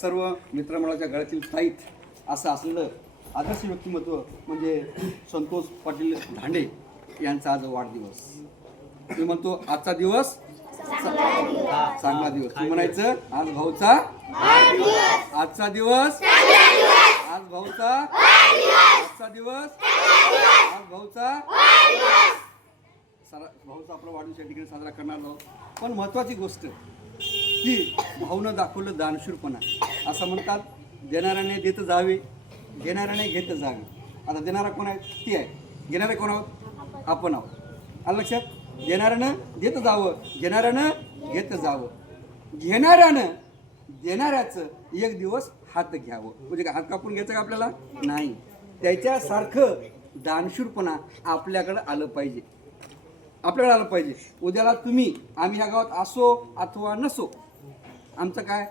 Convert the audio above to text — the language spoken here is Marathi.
सर्व मित्रमंडळाच्या गळ्यातील ताईत असं असलेलं आदर्श व्यक्तिमत्व म्हणजे संतोष पाटील धांडे यांचा आज वाढदिवस. मी म्हणतो आजचा दिवस चांगला दिवस. तू म्हणायचं आज भाऊचा आजचा दिवस, आज भाऊचा आजचा दिवस, आज भाऊचा भाऊचा आपला वाढदिवस या ठिकाणी साजरा करणार आहोत. पण महत्त्वाची गोष्ट की भाऊनं दाखवलं दानशूरपणा. असं म्हणतात देणाऱ्याने देत जावे, घेणाऱ्याने घेत जावे. आता देणारा कोण आहे? ती आहे. घेणारे कोण आहोत? आपण आहोत. आलं लक्षात? देणाऱ्यानं देत जावं, घेणाऱ्यानं घेत जावं. घेणाऱ्यानं देणाऱ्याचं एक दिवस हात घ्यावं. म्हणजे हात कापून घ्यायचं का आपल्याला? नाही. त्याच्यासारखं दानशूरपणा आपल्याकडं आलं पाहिजे, आपल्याकडे आलं पाहिजे. उद्याला तुम्ही आम्ही ह्या गावात असो अथवा नसो, आमचं काय